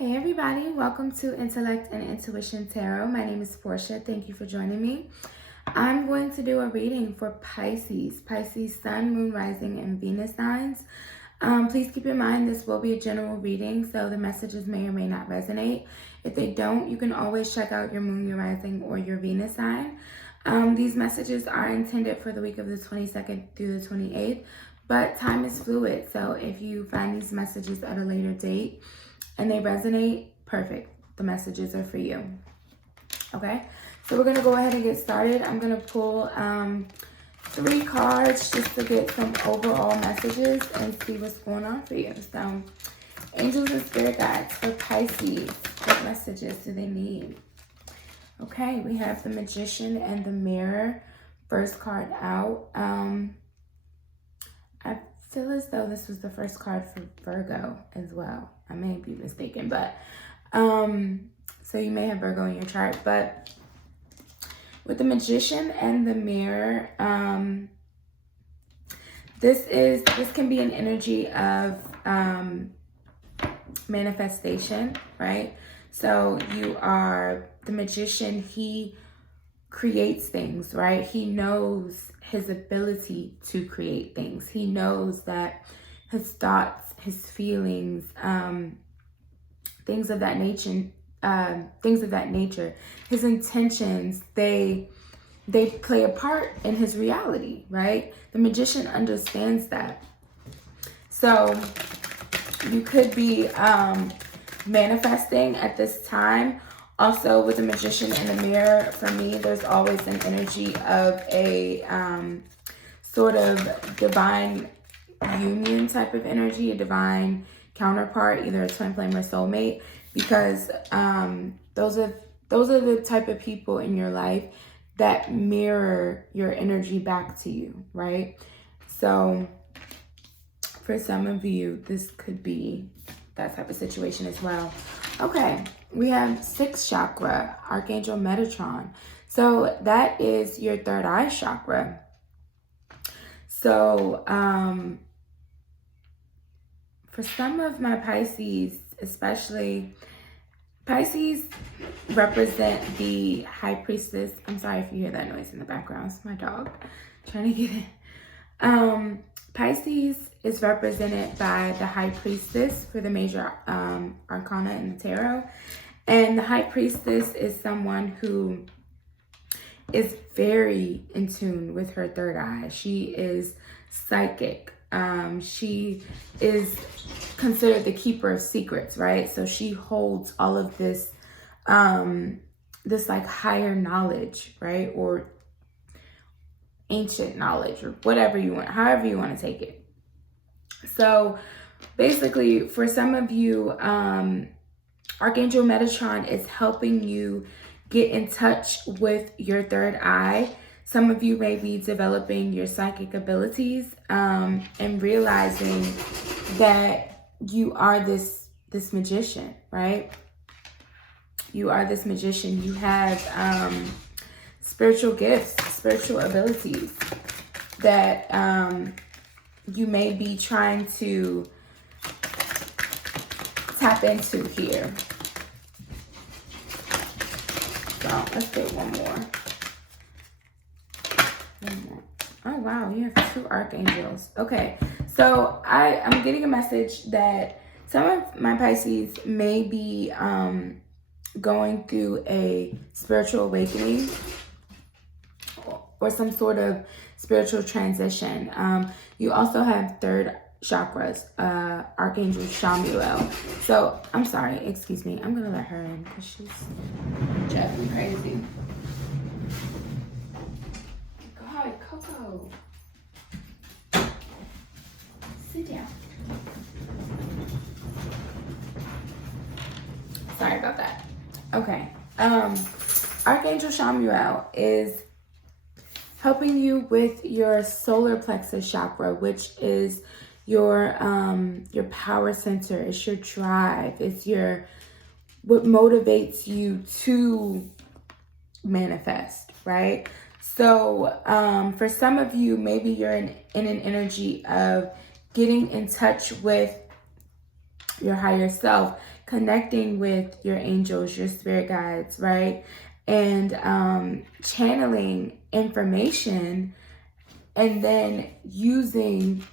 Hey everybody, welcome to Intellect and Intuition Tarot. My name is Portia. Thank you for joining me. I'm going to do a reading for Pisces, Sun, Moon, Rising, and Venus signs. Please keep in mind this will be a general reading, so the messages may or may not resonate. If they don't, you can always check out your Moon, your Rising, or your Venus sign. These messages are intended for the week of the 22nd through the 28th, but time is fluid, so if you find these messages at a later date and they resonate, perfect. The messages are for you. Okay, so we're gonna go ahead and get started. I'm gonna pull 3 cards just to get some overall messages and see what's going on for you. So, angels and spirit guides for Pisces, what messages do they need? Okay, we have the Magician and the Mirror. First card out. I feel as though this was the first card for Virgo as well. I may be mistaken, but so you may have Virgo in your chart. But with the Magician and the Mirror, this can be an energy of manifestation, right? So you are the Magician. He creates things, right? He knows his ability to create things. He knows that his thoughts, his feelings, things of that nature, his intentions, they play a part in his reality, right? The Magician understands that. So you could be manifesting at this time. Also, with the Magician and the Mirror, for me, there's always an energy of a sort of divine union type of energy, a divine counterpart, either a twin flame or soulmate, because those are the type of people in your life that mirror your energy back to you, right? So for some of you, this could be that type of situation as well. Okay, we have 6th chakra, Archangel Metatron. So that is your third eye chakra. So for some of my Pisces, especially, Pisces represent the High Priestess. I'm sorry if you hear that noise in the background. It's my dog trying to get in. Pisces is represented by the High Priestess for the major arcana in the tarot. And the High Priestess is someone who is very in tune with her third eye. She is psychic. She is considered the keeper of secrets, right? So she holds all of this, this like higher knowledge, right? Or ancient knowledge, or whatever you want, however you want to take it. So basically, for some of you, Archangel Metatron is helping you get in touch with your third eye. Some of you may be developing your psychic abilities and realizing that you are this magician, right? You are this magician. You have spiritual gifts, spiritual abilities that you may be trying to tap into here. So let's get one more. Oh wow, you have 2 archangels. Okay, so I'm getting a message that some of my Pisces may be going through a spiritual awakening or some sort of spiritual transition. You also have 3rd chakras, Archangel Shamuel. So I'm sorry, excuse me. I'm gonna let her in because she's driving me crazy. God, Coco, sit down. Sorry about that. Okay. Archangel Shamuel is helping you with your solar plexus chakra, which is your power center. It's your drive. It's what motivates you to manifest, right? So for some of you, maybe you're in an energy of getting in touch with your higher self, connecting with your angels, your spirit guides, right? And channeling information, and then using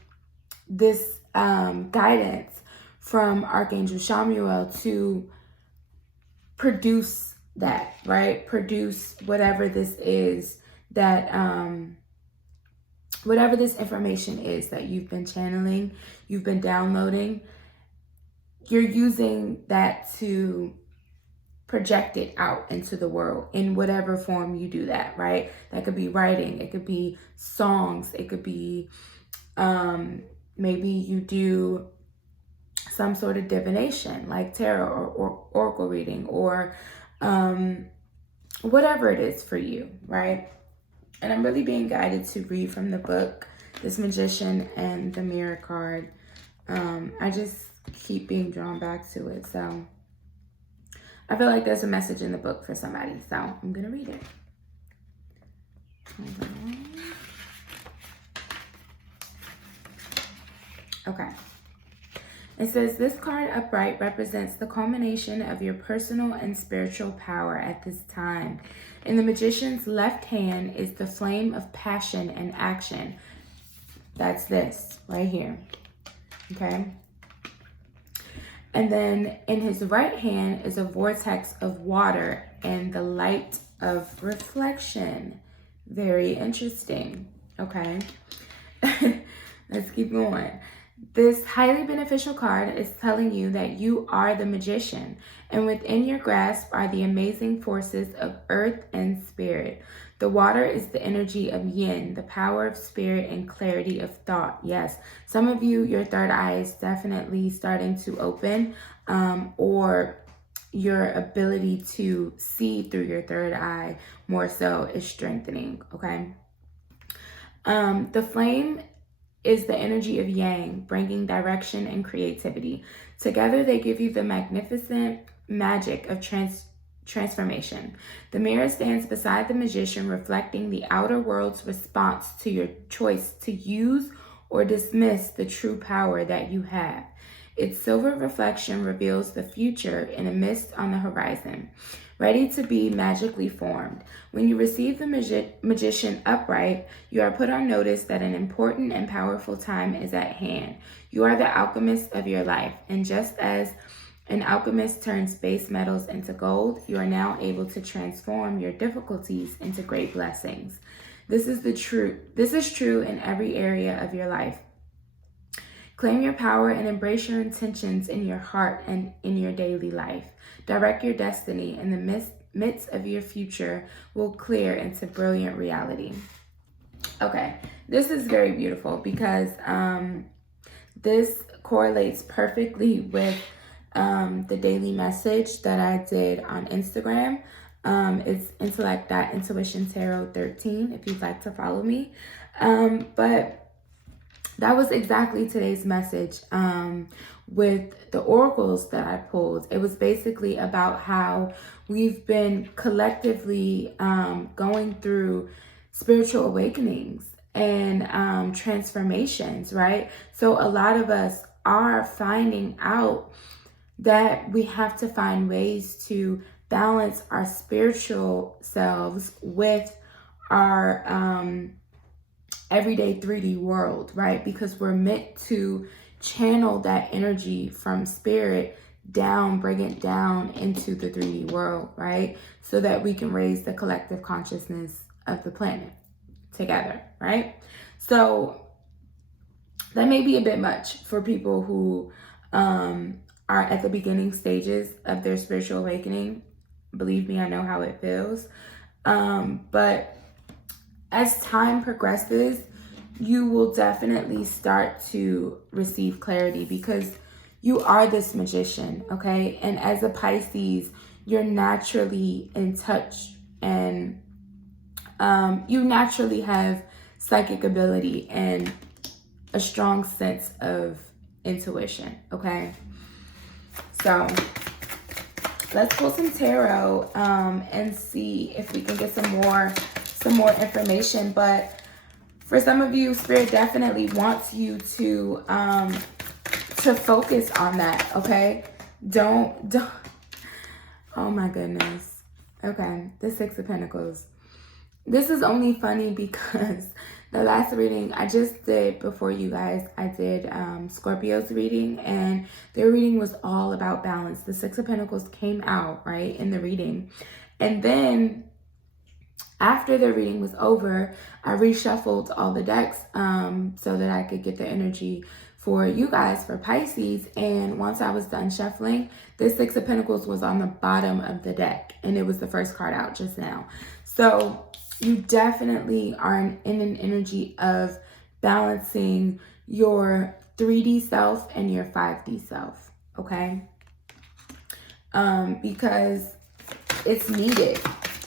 this guidance from Archangel Chamuel to produce that, right? Produce whatever this is that, whatever this information is that you've been channeling, you've been downloading, you're using that to project it out into the world in whatever form you do that, right? That could be writing, it could be songs, it could be maybe you do some sort of divination like tarot or oracle reading, or whatever it is for you, right? And I'm really being guided to read from the book, this Magician and the Mirror card. I just keep being drawn back to it. So I feel like there's a message in the book for somebody. So I'm going to read it. Hold on. Okay. It says, this card upright represents the culmination of your personal and spiritual power at this time. In the Magician's left hand is the flame of passion and action. That's this right here. Okay. And then in his right hand is a vortex of water and the light of reflection. Very interesting. Okay. Let's keep going. This highly beneficial card is telling you that you are the magician, and within your grasp are the amazing forces of earth and spirit. The water is the energy of yin, the power of spirit and clarity of thought. Yes, some of you, your third eye is definitely starting to open, or your ability to see through your third eye more so is strengthening, okay? The flame is the energy of yang, bringing direction and creativity. Together, they give you the magnificent magic of transformation. The mirror stands beside the magician, reflecting the outer world's response to your choice to use or dismiss the true power that you have. Its silver reflection reveals the future in a mist on the horizon, ready to be magically formed. When you receive the magician upright, you are put on notice that an important and powerful time is at hand. You are the alchemist of your life, and just as an alchemist turns base metals into gold, you are now able to transform your difficulties into great blessings. This is true in every area of your life. Claim your power and embrace your intentions in your heart and in your daily life. Direct your destiny, and the midst of your future will clear into brilliant reality. Okay, this is very beautiful because this correlates perfectly with the daily message that I did on Instagram. It's Intellect.Intuition Tarot 13 if you'd like to follow me. But that was exactly today's message with the oracles that I pulled. It was basically about how we've been collectively going through spiritual awakenings and transformations, right? So a lot of us are finding out that we have to find ways to balance our spiritual selves with our everyday 3D world, right? Because we're meant to channel that energy from spirit down, bring it down into the 3D world, right? So that we can raise the collective consciousness of the planet together, right? So that may be a bit much for people who are at the beginning stages of their spiritual awakening. Believe me, I know how it feels. But as time progresses, you will definitely start to receive clarity because you are this magician, okay? And as a Pisces, you're naturally in touch and you naturally have psychic ability and a strong sense of intuition, okay? So let's pull some tarot and see if we can get some more information. But for some of you, Spirit definitely wants you to focus on that, okay? Don't. Oh my goodness. Okay, the Six of Pentacles. This is only funny because the last reading I just did before you guys, I did Scorpio's reading, and their reading was all about balance. The Six of Pentacles came out, right, in the reading. And then after the reading was over, I reshuffled all the decks so that I could get the energy for you guys, for Pisces. And once I was done shuffling, the Six of Pentacles was on the bottom of the deck, and it was the first card out just now. So you definitely are in an energy of balancing your 3D self and your 5D self, okay? Because it's needed.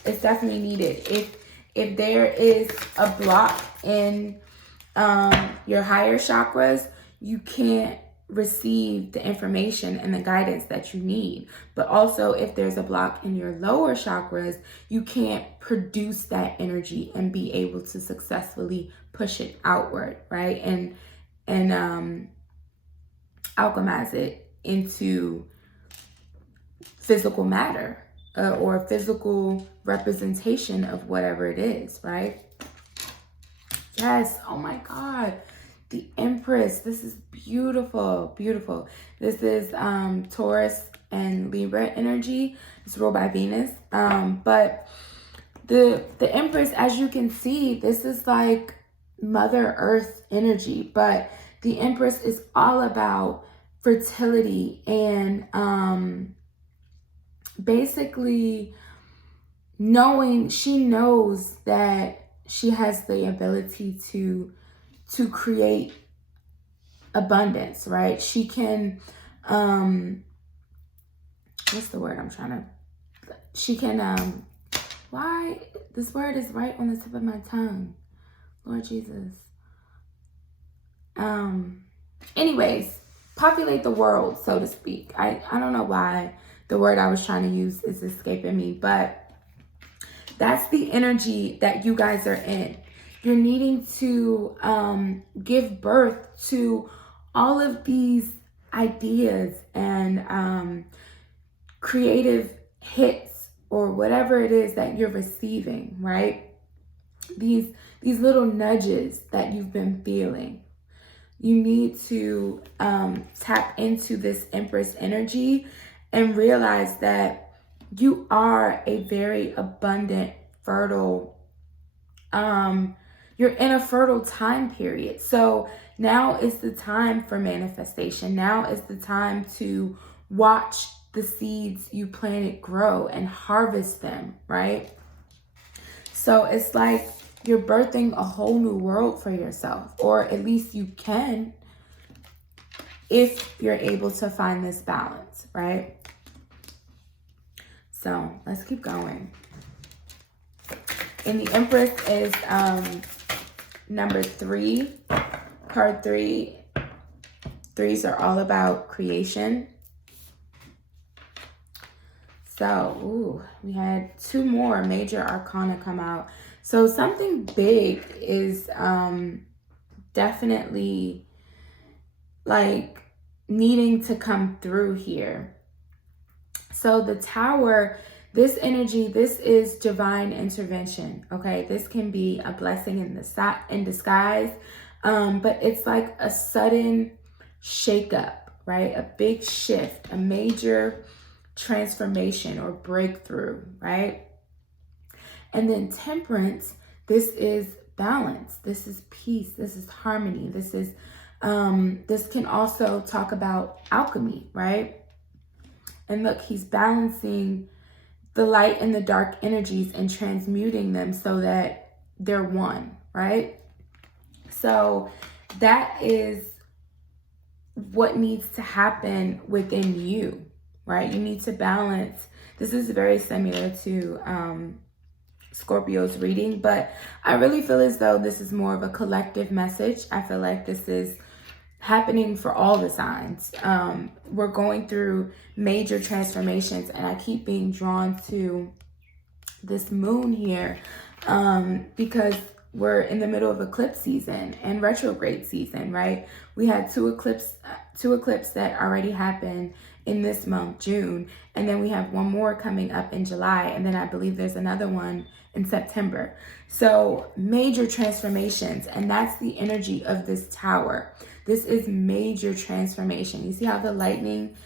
It's definitely needed. If there is a block in your higher chakras, you can't receive the information and the guidance that you need. But also, if there's a block in your lower chakras, you can't produce that energy and be able to successfully push it outward, right? And alchemize it into physical matter or physical representation of whatever it is, right? Yes. Oh my God. The Empress. This is beautiful, beautiful. This is Taurus and Libra energy. It's ruled by Venus. But the Empress, as you can see, this is like Mother Earth energy. But the Empress is all about fertility and basically she knows that she has the ability to create abundance, right? She can, what's the word I'm trying to, she can, why, this word is right on the tip of my tongue, Lord Jesus. Anyways, populate the world, so to speak. I don't know why the word I was trying to use is escaping me, but that's the energy that you guys are in. You're needing to give birth to all of these ideas and creative hits or whatever it is that you're receiving, right? These little nudges that you've been feeling. You need to tap into this Empress energy and realize that you are a very abundant, fertile, you're in a fertile time period. So now is the time for manifestation. Now is the time to watch the seeds you planted grow and harvest them, right? So it's like you're birthing a whole new world for yourself, or at least you can if you're able to find this balance, right? So let's keep going. And the Empress is number 3, card 3. 3s are all about creation. So, we had 2 more major arcana come out. So something big is definitely like needing to come through here. So the Tower, this energy, this is divine intervention, okay? This can be a blessing in disguise, but it's like a sudden shakeup, right? A big shift, a major transformation or breakthrough, right? And then Temperance, this is balance. This is peace. This is harmony. This is, this can also talk about alchemy, right? And look, he's balancing the light and the dark energies and transmuting them so that they're one, right? So that is what needs to happen within you, right? You need to balance. This is very similar to Scorpio's reading, but I really feel as though this is more of a collective message. I feel like this is happening for all the signs. We're going through major transformations, and I keep being drawn to this moon here because we're in the middle of eclipse season and retrograde season, right? We had two eclipses that already happened in this month, June. And then we have one more coming up in July. And then I believe there's another one in September. So major transformations. And that's the energy of this tower. This is major transformation. You see how the lightning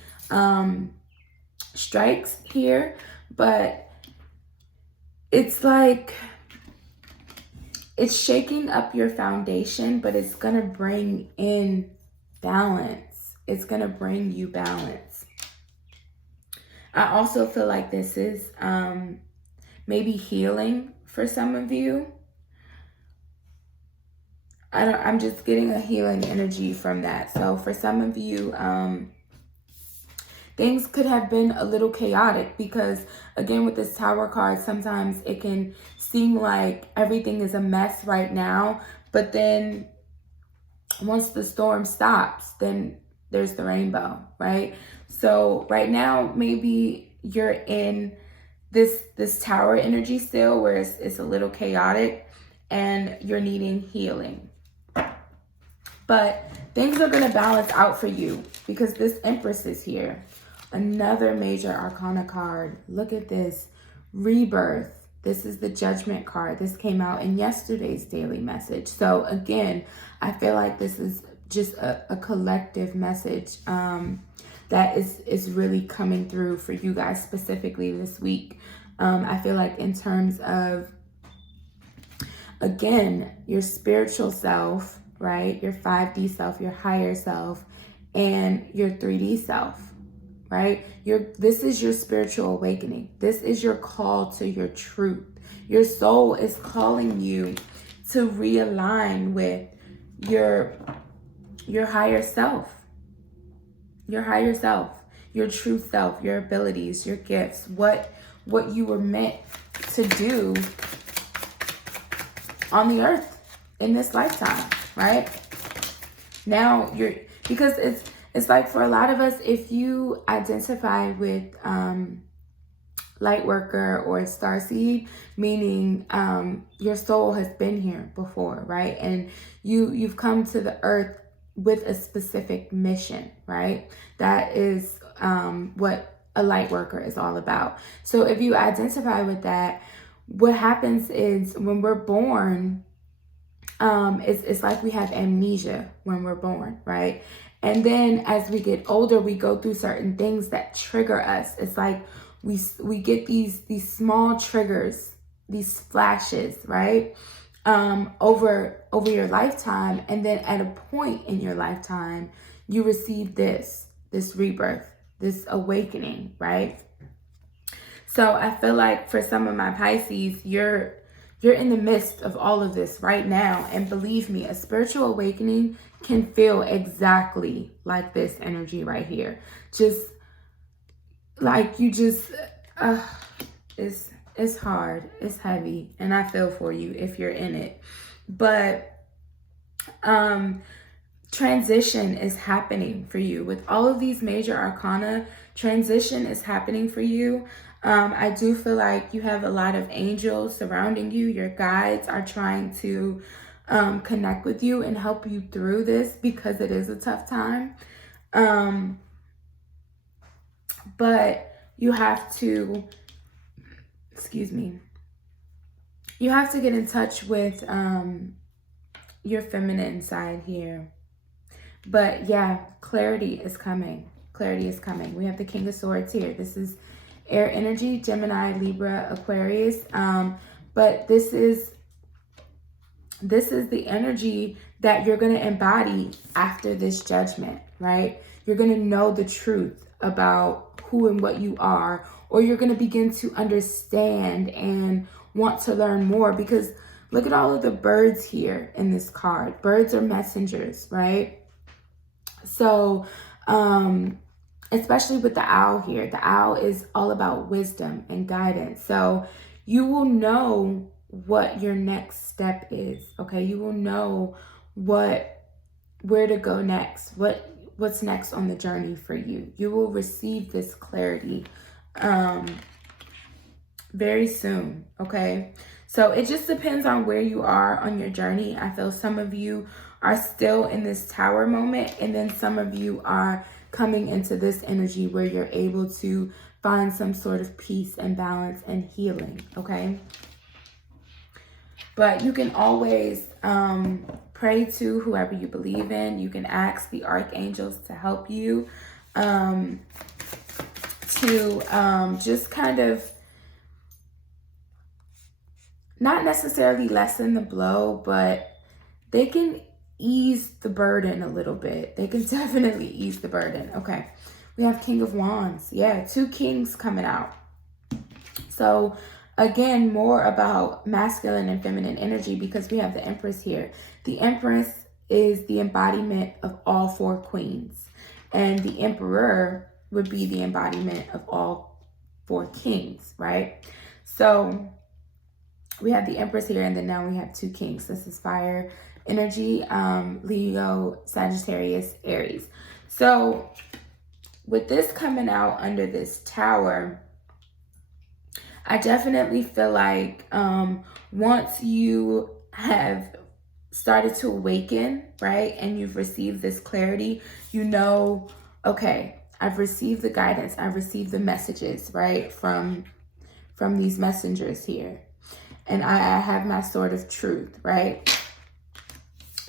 strikes here? But it's like, it's shaking up your foundation, but it's going to bring in balance. It's going to bring you balance. I also feel like this is maybe healing for some of you. I'm just getting a healing energy from that. So for some of you, things could have been a little chaotic because, again, with this Tower card, sometimes it can seem like everything is a mess right now. But then once the storm stops, then there's the rainbow, right? So right now, maybe you're in this Tower energy still where it's a little chaotic and you're needing healing. But things are going to balance out for you because this Empress is here. Another major arcana card. Look at this. Rebirth. This is the Judgment card. This came out in yesterday's daily message. So again, I feel like this is just a collective message that is really coming through for you guys specifically this week. I feel like in terms of, again, your spiritual self, right? Your 5D self, your higher self, and your 3D self, right? This is your spiritual awakening. This is your call to your truth. Your soul is calling you to realign with your higher self, your true self, your abilities, your gifts, what you were meant to do on the earth in this lifetime, right? Now because it's like for a lot of us, if you identify with light worker or starseed, meaning your soul has been here before, right? And you've come to the earth with a specific mission, right? That is what a light worker is all about. So if you identify with that, what happens is when we're born, it's like we have amnesia when we're born, right? And then as we get older, we go through certain things that trigger us. It's like we get these small triggers, these flashes, right? Over your lifetime. And then at a point in your lifetime, you receive this rebirth, this awakening, right? So I feel like for some of my Pisces, you're in the midst of all of this right now. And believe me, a spiritual awakening can feel exactly like this energy right here. Just like it's hard, it's heavy, and I feel for you if you're in it. But transition is happening for you. With all of these major arcana, transition is happening for you. I do feel like you have a lot of angels surrounding you. Your guides are trying to connect with you and help you through this because it is a tough time. But you have to, you have to get in touch with your feminine side here. But yeah, clarity is coming. Clarity is coming. We have the King of Swords here. This is air energy, Gemini, Libra, Aquarius. But this is the energy that you're going to embody after this judgment, right? You're going to know the truth about who and what you are, or you're going to begin to understand and want to learn more, because look at all of the birds here in this card. Birds are messengers, right? So, especially with the owl here, the owl is all about wisdom and guidance. So you will know what your next step is, okay? You will know where to go next, what's next on the journey for you. You will receive this clarity very soon, okay? So it just depends on where you are on your journey. I feel some of you are still in this tower moment, and then some of you are coming into this energy where you're able to find some sort of peace and balance and healing, okay? But you can always pray to whoever you believe in. You can ask the archangels to help you just kind of not necessarily lessen the blow, but they can ease the burden a little bit. They can definitely ease the burden. Okay, we have King of Wands. Yeah, 2 kings coming out. So again, more about masculine and feminine energy, because we have the Empress here. The Empress is the embodiment of all 4 queens, and the Emperor would be the embodiment of all 4 kings, right? So we have the Empress here, and then now we have 2 kings. This is fire energy, Leo, Sagittarius, Aries. So with this coming out under this Tower, I definitely feel like once you have started to awaken, right, and you've received this clarity, you know, okay, I've received the guidance, I've received the messages, right, from these messengers here. And I have my sword of truth, right?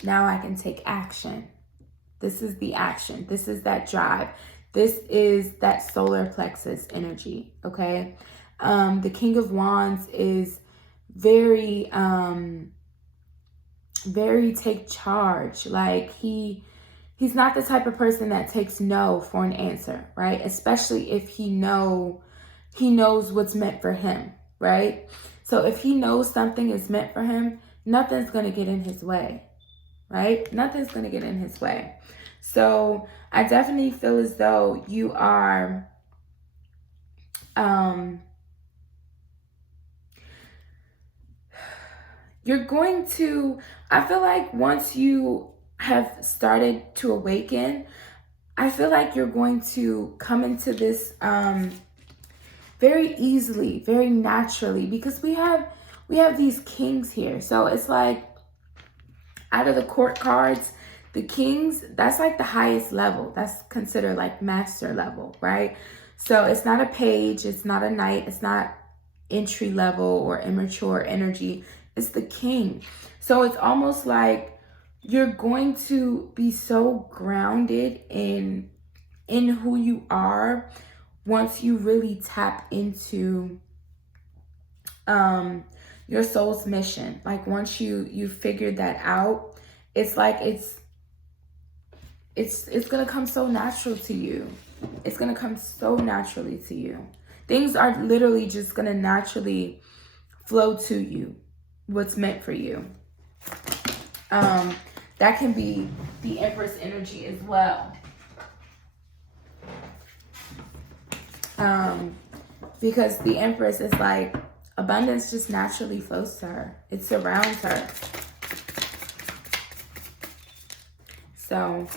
Now I can take action. This is the action. This is that drive. This is that solar plexus energy, okay? The King of Wands is very take charge. Like he's not the type of person that takes no for an answer, right? Especially if he knows what's meant for him, right? So if he knows something is meant for him, nothing's going to get in his way, right? Nothing's going to get in his way. So I definitely feel as though you are you're going to, I feel like once you have started to awaken, I feel like you're going to come into this very easily, very naturally, because we have these kings here. So it's like out of the court cards, the kings, that's like the highest level. That's considered like master level, right? So it's not a page, it's not a knight, it's not entry level or immature energy. It's the king. So it's almost like you're going to be so grounded in who you are once you really tap into your soul's mission. Like once you figured that out, it's like it's gonna come so natural to you. It's gonna come so naturally to you. Things are literally just gonna naturally flow to you, what's meant for you. That can be the Empress energy as well. Because the Empress is like, abundance just naturally flows to her. It surrounds her. So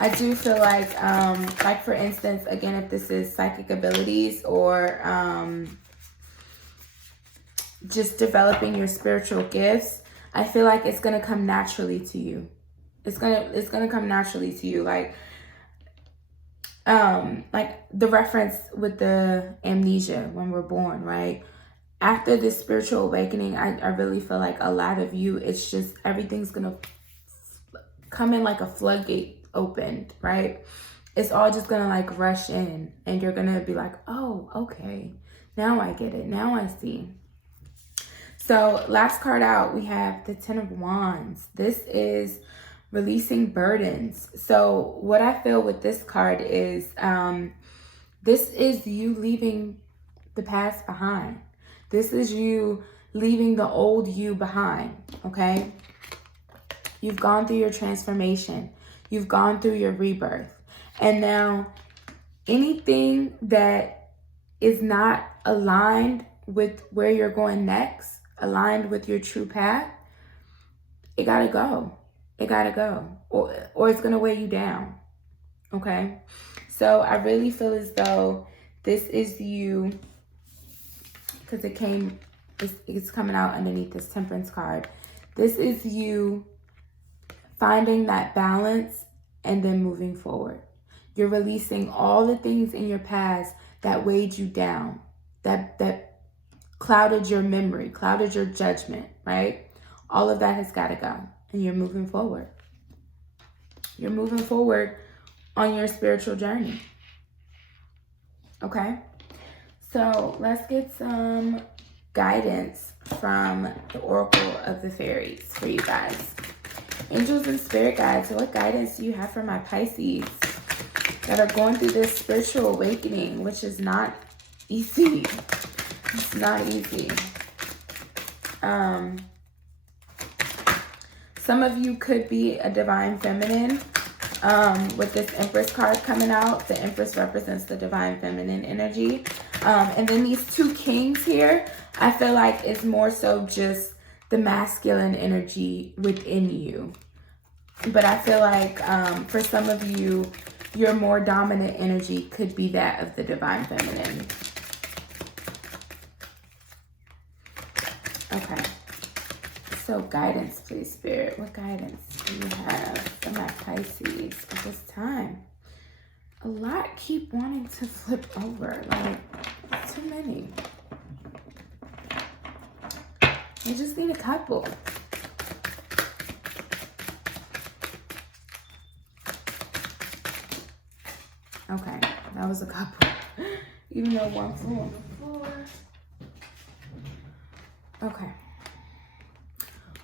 I do feel like for instance, again, if this is psychic abilities or just developing your spiritual gifts, I feel like it's gonna come naturally to you. It's gonna come naturally to you. Like the reference with the amnesia when we're born, right? After this spiritual awakening, I really feel like a lot of you, it's just everything's gonna come in like a floodgate opened, right? It's all just gonna like rush in, and you're gonna be like, oh, okay, now I get it, now I see. So last card out, we have the 10 of Wands. This is releasing burdens. So what I feel with this card is this is you leaving the past behind. This is you leaving the old you behind, okay? You've gone through your transformation. You've gone through your rebirth. And now anything that is not aligned with where you're going next, aligned with your true path, it gotta go. It gotta go. Or it's gonna weigh you down, okay? So I really feel as though this is you, because it's coming out underneath this Temperance card. This is you finding that balance and then moving forward. You're releasing all the things in your past that weighed you down, that clouded your memory, clouded your judgment, right? All of that has got to go, and you're moving forward. You're moving forward on your spiritual journey. Okay? So let's get some guidance from the Oracle of the Fairies for you guys. Angels and spirit guides, what guidance do you have for my Pisces that are going through this spiritual awakening, which is not easy? It's not easy. Some of you could be a divine feminine. With this Empress card coming out, the Empress represents the divine feminine energy. And then these two kings here, I feel like it's more so just the masculine energy within you. But I feel like for some of you, your more dominant energy could be that of the divine feminine. Okay. So guidance, please, Spirit. What guidance do you have for my Pisces at this time? A lot keep wanting to flip over. Like, too many. I just need a couple. Okay, that was a couple. Even though one flew on the floor. Okay.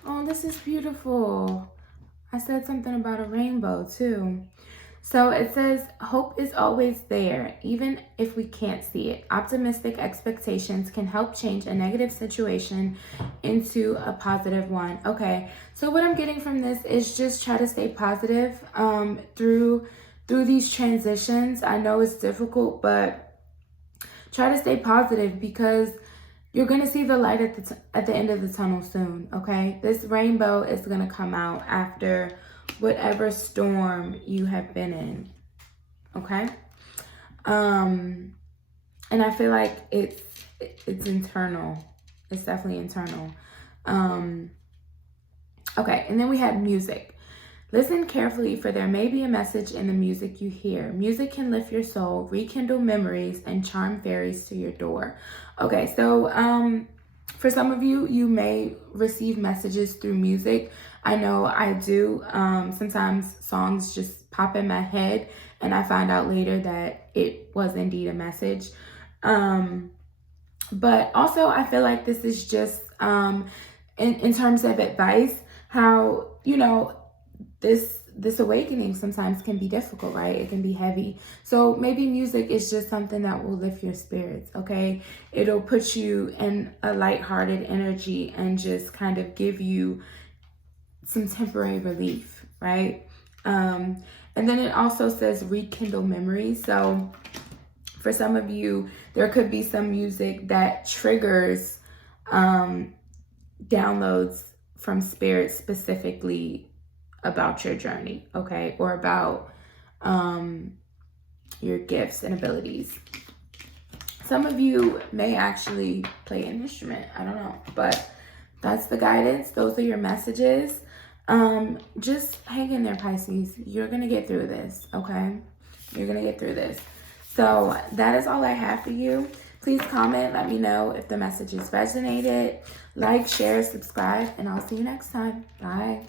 Oh, this is beautiful. I said something about a rainbow too. So it says, hope is always there, even if we can't see it. Optimistic expectations can help change a negative situation into a positive one. Okay, so what I'm getting from this is just try to stay positive through these transitions. I know it's difficult, but try to stay positive because you're going to see the light at the end of the tunnel soon, okay? This rainbow is going to come out after whatever storm you have been in, okay? And I feel like it's internal. It's definitely internal. Okay, and then we have music. Listen carefully, for there may be a message in the music you hear. Music can lift your soul, rekindle memories, and charm fairies to your door. Okay, so for some of you, you may receive messages through music. I know I do. Sometimes songs just pop in my head, and I find out later that it was indeed a message. But also, I feel like this is just in terms of advice, how, you know, this awakening sometimes can be difficult, right? It can be heavy. So maybe music is just something that will lift your spirits, okay? It'll put you in a lighthearted energy and just kind of give you some temporary relief, right? And then it also says rekindle memories. So for some of you, there could be some music that triggers downloads from spirit specifically about your journey, okay? Or about your gifts and abilities. Some of you may actually play an instrument, I don't know, but that's the guidance. Those are your messages. Just hang in there, Pisces. You're gonna get through this, okay? You're gonna get through this. So that is all I have for you. Please comment, let me know if the messages resonated. Like, share, subscribe, and I'll see you next time. Bye.